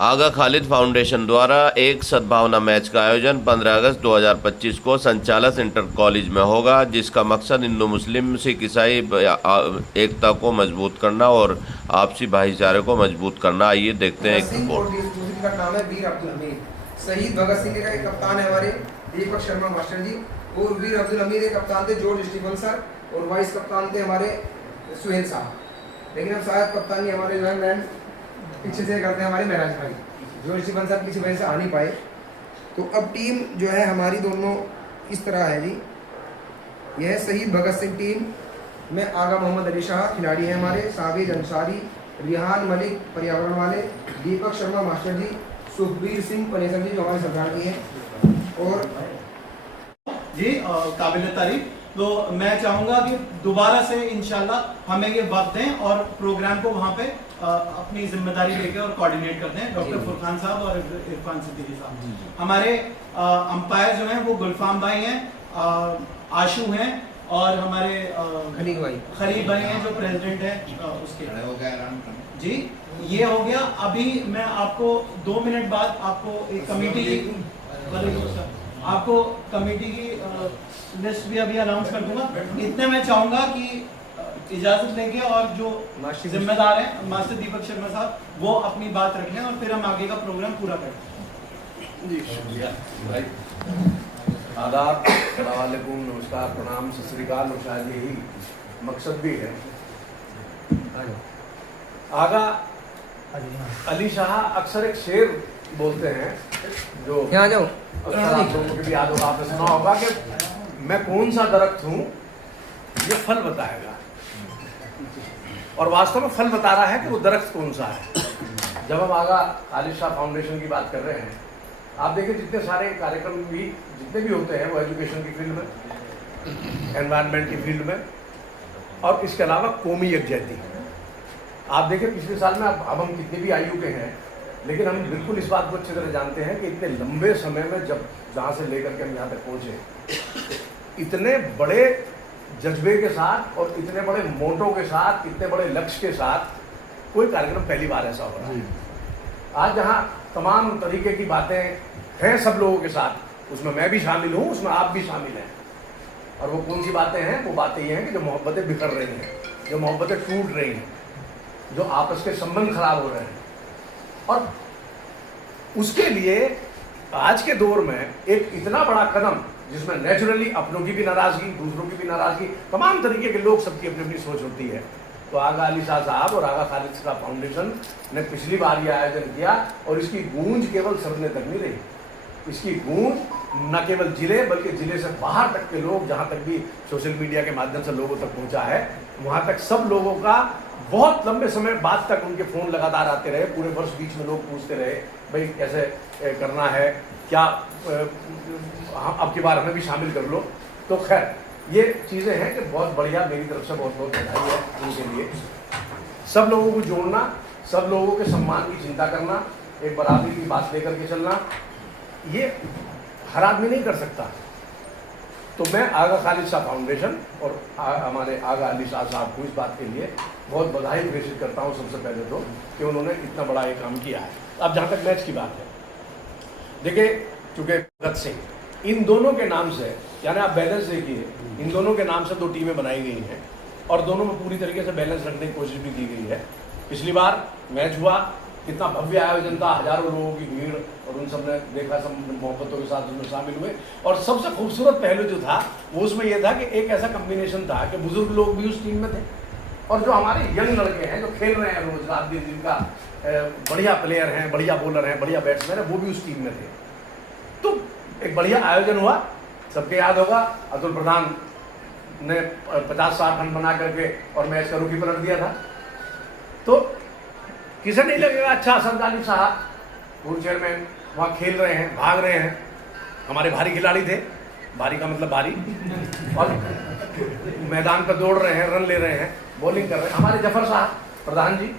आगा Khalid foundation द्वारा एक सद्भावना मैच का आयोजन 15 अगस्त 2025 को संचालक इंटर कॉलेज में होगा, जिसका मकसद हिंदू मुस्लिम सिख ईसाई एकता को मजबूत करना और आपसी भाईचारे को मजबूत करना। आइए देखते हैं एक रिपोर्ट। का नाम है वीर अब्दुल हमीद। शहीद भगत सिंह के कप्तान है हमारे दीपक शर्मा मास्टर जी, और वीर अब्दुल हमीद के कप्तान थे जॉर्ज स्टीफन सर, और वाइस कप्तान थे हमारे सुहेल साहब। लेकिन अब शायद कप्तानी हमारे जो है मैन पीछे से करते हैं हमारे महराज भाई, जॉर्ज स्टीफन सर किसी वजह से आ नहीं पाए। तो अब टीम जो है हमारी दोनों इस तरह है जी। यह शहीद भगत सिंह टीम में आगा मोहम्मद अली शाह खिलाड़ी हैं हमारे, साबिर अंसारी, रिहान मलिक पर्यावरण वाले, दीपक शर्मा मास्टर जी, सुखबीर सिंह पनेसर जी जो हमारे सरकार की हैं। और जी काबिल तारीफ। तो मैं चाहूँगा कि दोबारा से इंशाल्लाह हमें ये वक्त दें और प्रोग्राम को वहाँ पे अपनी जिम्मेदारी लेके और कोऑर्डिनेट करते हैं। डॉक्टर फुरकान साहब और इरफान सिद्दीकी साहब। हमारे अंपायर जो हैं वो गुलफाम भाई हैं, आशू हैं, और हमारे खलील भाई हैं जो प्रेसिडेंट हैं उसके। जी ये हो गया। अभी मैं आपको 2 मिनट बाद आपको एक कमेटी की लिस्ट भी अभी अनाउंस कर दूंगा। इतने मैं चाहूंगा कि इजाजत लेंगे और जो जिम्मेदार हैं मास्टर दीपक शर्मा साहब वो अपनी बात रख लें और फिर हम आगे का प्रोग्राम पूरा करें। जी शुक्रिया भाई। आदाब, अस्सलाम वालेकुम, नमस्कार, प्रणाम, सत श्री अकाल। और शायद यही मकसद भी है। आगा अली शाह अक्सर एक शेर बोलते हैं जो यहाँ जाओ, अक्सर आप लोगों को भी याद होगा, आपने सुना होगा कि मैं कौन सा दरख्त हूँ ये फल बताएगा। और वास्तव में फल बता रहा है कि वो दरख्त कौन सा है। जब हम आगा खालिद शाह फाउंडेशन की बात कर रहे हैं, आप देखिए जितने सारे कार्यक्रम भी जितने भी होते हैं वो एजुकेशन की फील्ड में, एनवायरनमेंट की फील्ड में, और इसके अलावा कौमी यकजहती। आप देखिए पिछले साल में अब हम कितने भी आयु के हैं, लेकिन हम बिल्कुल इस बात को अच्छी तरह जानते हैं कि इतने लंबे समय में जब जहाँ से लेकर के हम यहाँ तक पहुँचे, इतने बड़े जज्बे के साथ और इतने बड़े मोटो के साथ, इतने बड़े लक्ष्य के साथ कोई कार्यक्रम पहली बार ऐसा हो रहा है। आज जहाँ तमाम तरीके की बातें हैं सब लोगों के साथ, उसमें मैं भी शामिल हूँ, उसमें आप भी शामिल हैं। और वो कौन सी बातें हैं? वो बातें ये हैं कि जो मोहब्बतें बिखर रही हैं, जो मोहब्बतें टूट रही हैं, जो आपस के संबंध खराब हो रहे हैं। और उसके लिए आज के दौर में एक इतना बड़ा कदम, जिसमें नेचुरली अपनों की भी नाराजगी, दूसरों की भी नाराजगी, तमाम तरीके के लोग, सबकी अपनी अपनी सोच होती है। तो आगा अली शाह साहब और आगा खालिद शाह फाउंडेशन ने पिछली बार ये आयोजन किया, और इसकी गूंज केवल सरने तक नहीं रही। इसकी गूंज न केवल जिले बल्कि जिले से बाहर तक के लोग, जहाँ तक भी सोशल मीडिया के माध्यम से लोगों तक पहुँचा है, वहाँ तक सब लोगों का बहुत लंबे समय बाद तक उनके फ़ोन लगातार आते रहे। पूरे वर्ष बीच में लोग पूछते रहे भाई कैसे करना है, क्या अब की बार हमें भी शामिल कर लो। तो खैर ये चीज़ें हैं कि बहुत बढ़िया, मेरी तरफ से बहुत बहुत बधाई है उनके लिए। सब लोगों को जोड़ना, सब लोगों के सम्मान की चिंता करना, एक बराबरी की बात लेकर के चलना, ये हर आदमी नहीं कर सकता। तो मैं आगा खालिद शाह फाउंडेशन और हमारे आगा अली शाह साहब को इस बात के लिए बहुत बधाई प्रेषित करता हूँ सबसे पहले तो, कि उन्होंने इतना बड़ा ये काम किया है। अब जहाँ तक मैच की बात है, देखिए चूँकि भगत सिंह इन दोनों के नाम से, यानी आप बैलेंस देखिए, इन दोनों के नाम से 2 टीमें बनाई गई हैं और दोनों में पूरी तरीके से बैलेंस रखने की कोशिश भी की गई है। पिछली बार मैच हुआ, कितना भव्य आयोजन था, हजारों लोगों की भीड़, और उन सब ने देखा, सब मोहब्बतों के साथ उसमें शामिल हुए। और सबसे खूबसूरत पहलू जो था वो उसमें यह था कि एक ऐसा कम्बिनेशन था कि बुजुर्ग लोग भी उस टीम में थे, और जो हमारे यंग लड़के हैं जो खेल रहे हैं रोज रात दिन, जिनका बढ़िया प्लेयर हैं, बढ़िया बॉलर हैं, बढ़िया बैट्समैन है, वो भी उस टीम में थे। तो एक बढ़िया आयोजन हुआ। सबके याद होगा अतुल प्रधान ने 50-60 रन बना करके और मैच का रुकी पलट दिया था। तो किसे नहीं लगेगा अच्छा, असद अली साहब पूर्व चेयरमैन वहाँ खेल रहे हैं, भाग रहे हैं, हमारे भारी खिलाड़ी थे, भारी का मतलब भारी, और मैदान पर दौड़ रहे हैं, रन ले रहे हैं, बॉलिंग कर रहे हैं। हमारे जफर साहब प्रधान जी,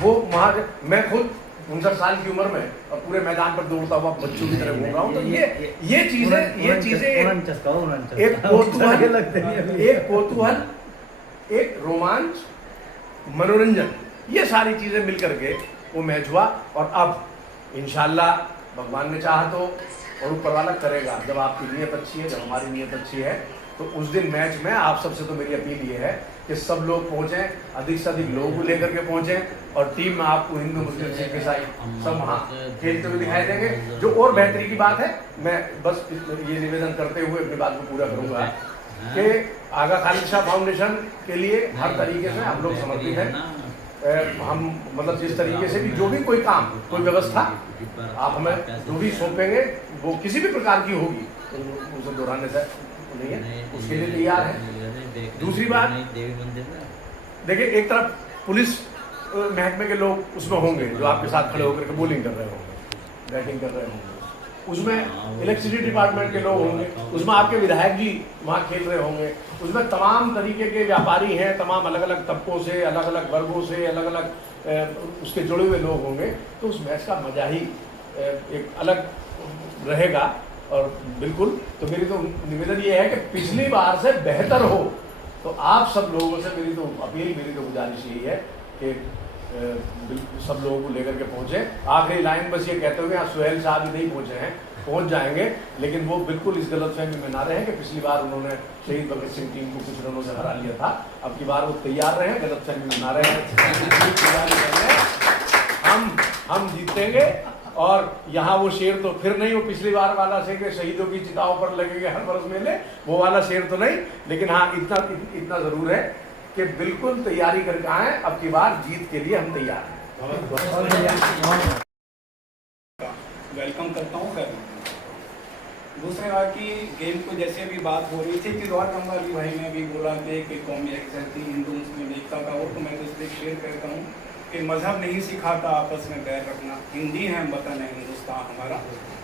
वो वहाँ, मैं खुद 59 साल की उम्र में और पूरे मैदान पर दौड़ता हुआ बच्चों की तरह घूम रहा हूँ। तो ये चीजें एक कौतूहल, एक रोमांच, मनोरंजन, ये सारी चीजें मिलकर के वो मैच हुआ। और अब इंशाल्लाह भगवान ने चाहा तो और ऊपर वाला करेगा। जब आपकी नीयत अच्छी है, जब हमारी नीयत अच्छी है, तो उस दिन मैच में आप सबसे तो मेरी अपील ये है कि सब लोग पहुँचें, अधिक से अधिक लोगों को लेकर के पहुँचें, और टीम में आपको हिंदू मुस्लिम सिख ईसाई सब वहाँ खेलते हुए दिखाई देंगे। जो और बेहतरी की बात है, मैं बस ये निवेदन करते हुए अपनी बात को पूरा करूँगा कि आगा खालिद शाह फाउंडेशन के लिए हर तरीके से हम लोग समर्पित हैं। हम मतलब जिस तरीके से भी जो भी कोई काम, कोई व्यवस्था आप हमें जो भी सौंपेंगे, वो किसी भी प्रकार की होगी, उसे दोहराने से नहीं है, उसके लिए तैयार है। दूसरी बात, देखिए एक तरफ पुलिस महकमे के लोग उसमें होंगे जो आपके साथ खड़े होकर के बोलिंग कर रहे होंगे, बैटिंग कर रहे होंगे, उसमें इलेक्ट्रिसिटी डिपार्टमेंट के लोग होंगे, उसमें आपके विधायक जी वहाँ खेल रहे होंगे, उसमें तमाम तरीके के व्यापारी हैं, तमाम अलग अलग तबकों से, अलग अलग वर्गों से, अलग अलग उसके जुड़े हुए लोग होंगे, तो उस मैच का मजा ही एक अलग रहेगा। और बिल्कुल, तो मेरी तो निवेदन ये है कि पिछली बार से बेहतर हो, तो आप सब लोगों से मेरी तो अपील, मेरी तो गुजारिश यही है कि सब लोगों को लेकर के पहुँचे। आखिरी लाइन बस ये कहते हुए, सुहेल साहब भी नहीं पहुँचे हैं, पहुँच जाएंगे, लेकिन वो बिल्कुल इस गलतफहमी में ना रहे कि पिछली बार उन्होंने शहीद भगत सिंह टीम को कुछ रनों से हरा लिया था। अब की बार वो तैयार रहे, गलतफहमी में ना रहे, हम जीतेंगे। और यहाँ वो शेर तो फिर नहीं वो पिछली बार वाला शेर के शहीदों की चिताओं पर लगेंगे हर बरस मेले, वो वाला शेर तो नहीं, लेकिन हाँ इतना जरूर है कि बिल्कुल तैयारी करके आए, अब की बार जीत के लिए हम तैयार हैं। वेलकम करता हूँ। दूसरे बात की गेम को जैसे अभी बात हो रही थी कि और नंबर अली भाई ने अभी बोला कि कौमी एकता, हिंदू मुस्लिम एकता का हो, तो मैं तो इसलिए शेयर करता हूँ कि मज़हब नहीं सिखाता आपस में बैर रखना, हिंदी है वतन है हिंदुस्तान हमारा।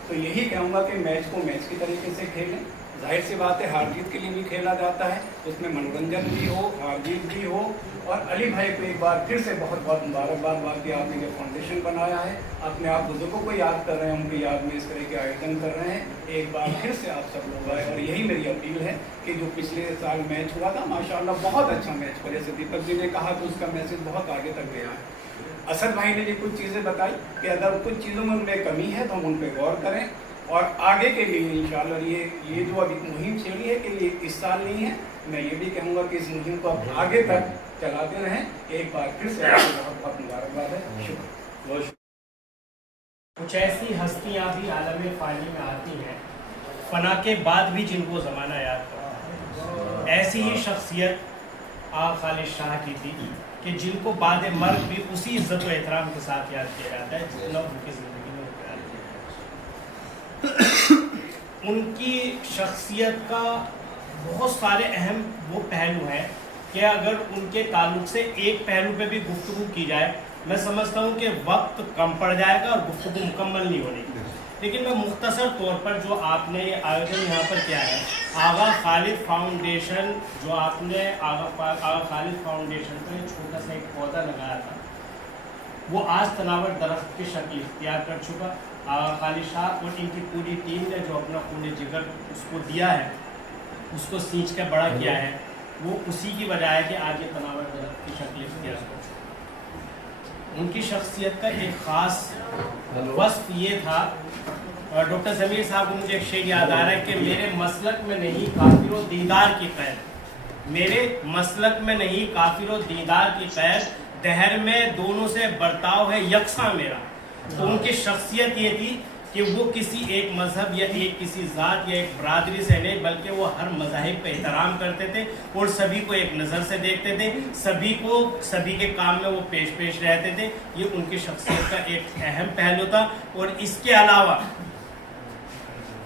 तो यही कहूँगा कि मैच को मैच की तरीके से खेलें। जाहिर सी बात है हार जीत के लिए भी खेला जाता है, उसमें मनोरंजन भी हो, हार जीत भी हो। और अली भाई को एक बार फिर से बहुत बहुत मुबारकबाद बात कि आपने जो फाउंडेशन बनाया है, अपने आप बुजुर्गों को याद कर रहे हैं, उनकी याद में इस तरह के आयोजन कर रहे हैं। एक बार फिर से आप सब लोग आए, और यही मेरी अपील है कि जो पिछले साल मैच हुआ था माशाल्लाह बहुत अच्छा मैच हुआ, जैसे दीपक जी ने कहा तो उसका मैसेज बहुत आगे तक गया है। असद भाई ने भी कुछ चीज़ें बताई कि अगर कुछ चीज़ों में उनमें कमी है तो हम उन पर गौर करें, और आगे के लिए इंशाल्लाह ये जो अभी मुहिम छेड़ी है कि ये इस साल नहीं है, मैं ये भी कहूँगा कि इस मुहिम को आप आगे तक चलाते रहें। एक बार फिर से बहुत बहुत मुबारकबाद है, शुक्रिया। कुछ ऐसी हस्तियाँ भी आलम फ़ानी में आती हैं फना के बाद भी जिनको ज़माना याद करता है। ऐसी ही शख्सियत आगा खालिद शाह की थी कि जिनको बाद मर्ग भी उसी इज्जत व एहतराम के साथ याद किया जाता है जितना उनकी ज़िंदगी में प्यार किया। उनकी शख्सियत का बहुत सारे अहम वो पहलू हैं कि अगर उनके ताल्लुक से एक पहलू पे भी गुफ्तगू की जाए, मैं समझता हूँ कि वक्त कम पड़ जाएगा और गुफ्तगू मुकम्मल नहीं होने की। लेकिन मैं मुख्तसर तौर पर जो आपने ये आयोजन यहाँ पर किया है, आगा खालिद फाउंडेशन, जो आपने आगा खालिद फाउंडेशन पर एक छोटा सा एक पौधा लगाया था, वो आज तनावर दरख्त की शक्ल इख्तियार कर चुका। आगा खालिद शाह और इनकी पूरी टीम ने जो अपना खून जिगर उसको दिया है, उसको सींच के बड़ा किया है, वो उसी की वजह है कि आज ये तनावर दरख्त की शक्ल इख्तियार कर चुका। उनकी शख्सियत का एक ख़ास वस्फ ये था, डॉक्टर ज़मीर साहब को मुझे एक शेर याद आ रहा है कि मेरे मसलक में नहीं काफिरों दीदार की कैद, मेरे मसलक में नहीं काफिरों दीदार की कैद, दहर में दोनों से बर्ताव है यकसा मेरा। तो उनकी शख्सियत ये थी कि वो किसी एक मजहब या एक किसी ज़ात या एक बरादरी से नहीं, बल्कि वो हर मज़ाहिब पे एहतराम करते थे और सभी को एक नज़र से देखते थे, सभी को सभी के काम में वो पेश रहते थे। ये उनकी शख्सियत का एक अहम पहलू था। और इसके अलावा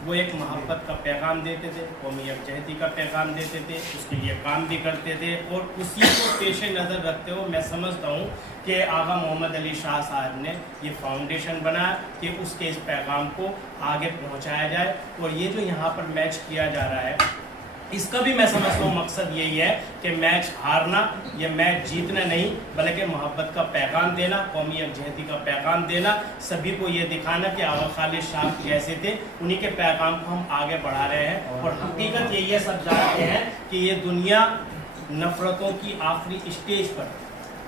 वो एक मोहब्बत का पैगाम देते थे, कौमी यकजहती का पैगाम देते थे, उसके लिए काम भी करते थे। और उसी को पेश नज़र रखते हुए मैं समझता हूँ कि आगा मोहम्मद अली शाह साहब ने ये फाउंडेशन बनाया कि उसके इस पैगाम को आगे पहुँचाया जाए। और ये जो यहाँ पर मैच किया जा रहा है, इसका भी मैं समझता हूँ मकसद यही है कि मैच हारना या मैच जीतना नहीं, बल्कि मोहब्बत का पैगाम देना, कौमी यकजहती का पैगाम देना, सभी को ये दिखाना कि आगा खालिद शाह जैसे थे उन्हीं के पैगाम को हम आगे बढ़ा रहे हैं। और हकीकत यही है, सब जानते हैं कि ये दुनिया नफ़रतों की आखिरी स्टेज पर,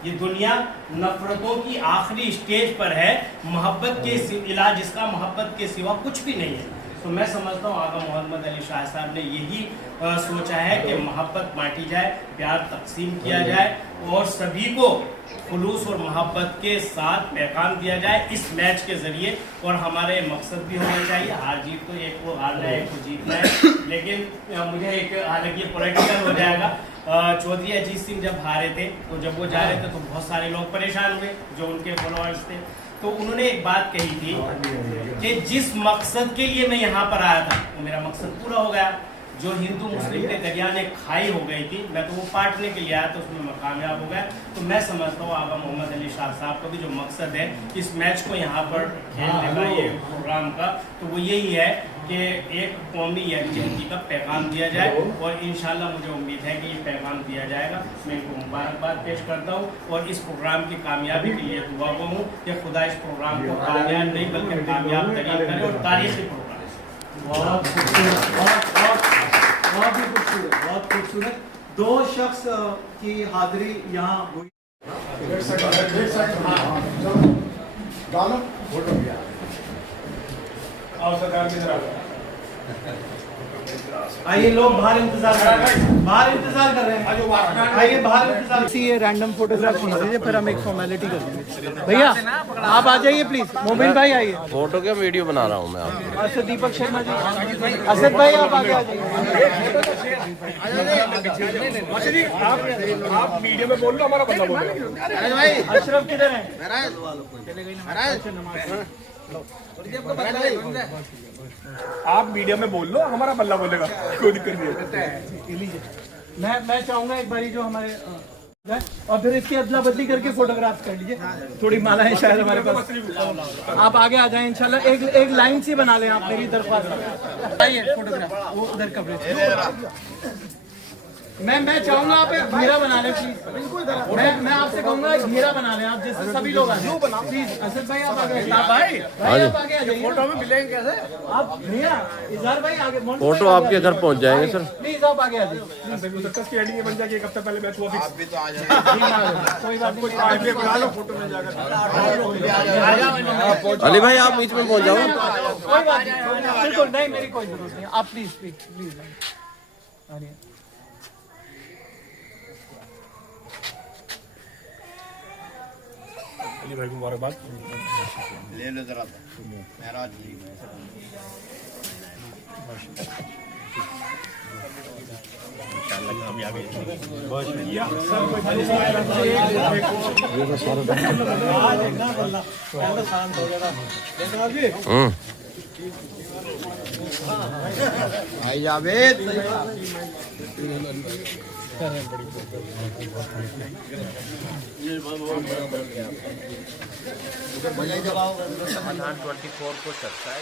ये दुनिया नफरतों की आखिरी स्टेज पर है, मोहब्बत के इलाज इसका मोहब्बत के सिवा कुछ भी नहीं है। तो मैं समझता हूँ आगा मोहम्मद अली शाह साहब ने यही सोचा है कि मोहब्बत बांटी जाए, प्यार तकसीम किया जाए और सभी को खुलूस और मोहब्बत के साथ पैगाम दिया जाए इस मैच के ज़रिए। और हमारे मकसद भी होना चाहिए, हार जीत तो एक को हारना है, एक को जीतना है, लेकिन मुझे एक, हालांकि पॉलिटिकल हो जाएगा, चौधरी अजीत सिंह जब हारे थे तो जब वो जा रहे थे तो बहुत सारे लोग परेशान हुए जो उनके फॉलोअर्स थे। तो उन्होंने एक बात कही थी कि जिस मकसद के लिए मैं यहाँ पर आया था वो मेरा मकसद पूरा हो गया। जो हिंदू मुस्लिम के दरमियान एक खाई हो गई थी, मैं तो वो पाटने के लिए आया तो उसमें मैं कामयाब हो गया। तो मैं समझता हूँ आगा मोहम्मद अली शाह साहब का भी जो मकसद है इस मैच को यहाँ पर खेलने का, ये प्रोग्राम का, तो वो यही है कि एक कौमी यकजहती का पैगाम दिया जाए और इंशाल्लाह मुझे उम्मीद है कि ये पैगाम दिया जाएगा। मैं इनको मुबारकबाद पेश करता हूँ और इस प्रोग्राम की कामयाबी के लिए दुआ गो हूँ कि खुदा इस प्रोग्राम को कामयाब नहीं बल्कि कामयाब तरीन करे और तारीखी प्रोग्राम। बहुत खूबसूरत, बहुत ही खूबसूरत, बहुत खूबसूरत। दो शख्स की हाजिरी यहाँ हुई। आइए लोग बाहर इंतजार कर रहे हैं, आइए बाहर इंतजार। ये रैंडम फोटोग्राफ कीजिए, फिर हम एक फॉर्मेलिटी कर देंगे। भैया आप आ जाइए प्लीज, मोबिन भाई आइए। फोटो क्या वीडियो बना रहा हूँ मैं आपकी। अच्छा दीपक शर्मा जी, असद भाई आप आगे आ जाइए। आप मीडिया में बोल लो, हमारा बंदा बोलो। अशरफ किधर है? आप मीडिया में बोल लो, हमारा बल्ला बोलेगा, कोई दिक्कत नहीं है। मैं चाहूंगा एक बारी जो हमारे और फिर इसकी अदला बदली करके फोटोग्राफ कर लीजिए। थोड़ी मालाएं शायद हमारे पास। आप आगे आ जाएं इंशाल्लाह। एक लाइन सी बना लें आप, मेरी दरख्वास्त। आइए फोटोग्राफ वो उधर कवरेज। मैं चाहूंगा आप एक घेरा बना लें प्लीज। मैं आपसे कहूंगा घेरा बना लें आप, जैसे सभी लोग आ जाए प्लीज। असद भाई आप आगे, भाई आप आगे आ जाइए। फोटो में मिलेंगे कैसे आप? भैया इजहार भाई आगे, फोटो आपके घर पहुंच जाएंगे सर। प्लीज आप आगे आ जाइए। बन जाएगी, एक हफ्ते पहले मैच हुआ, कोई बात नहीं, फोटो मिल जाएगा। अली भाई आप बीच में पहुंच जाओ। कोई बात नहीं, बिल्कुल नहीं, मेरी कोई जरूरत नहीं। आप प्लीज प्लीज आइए। अली भाई को मुबारकबाद। ले लो जरा महराज जी। आई जावेद समाधान 24 को चर्चा है।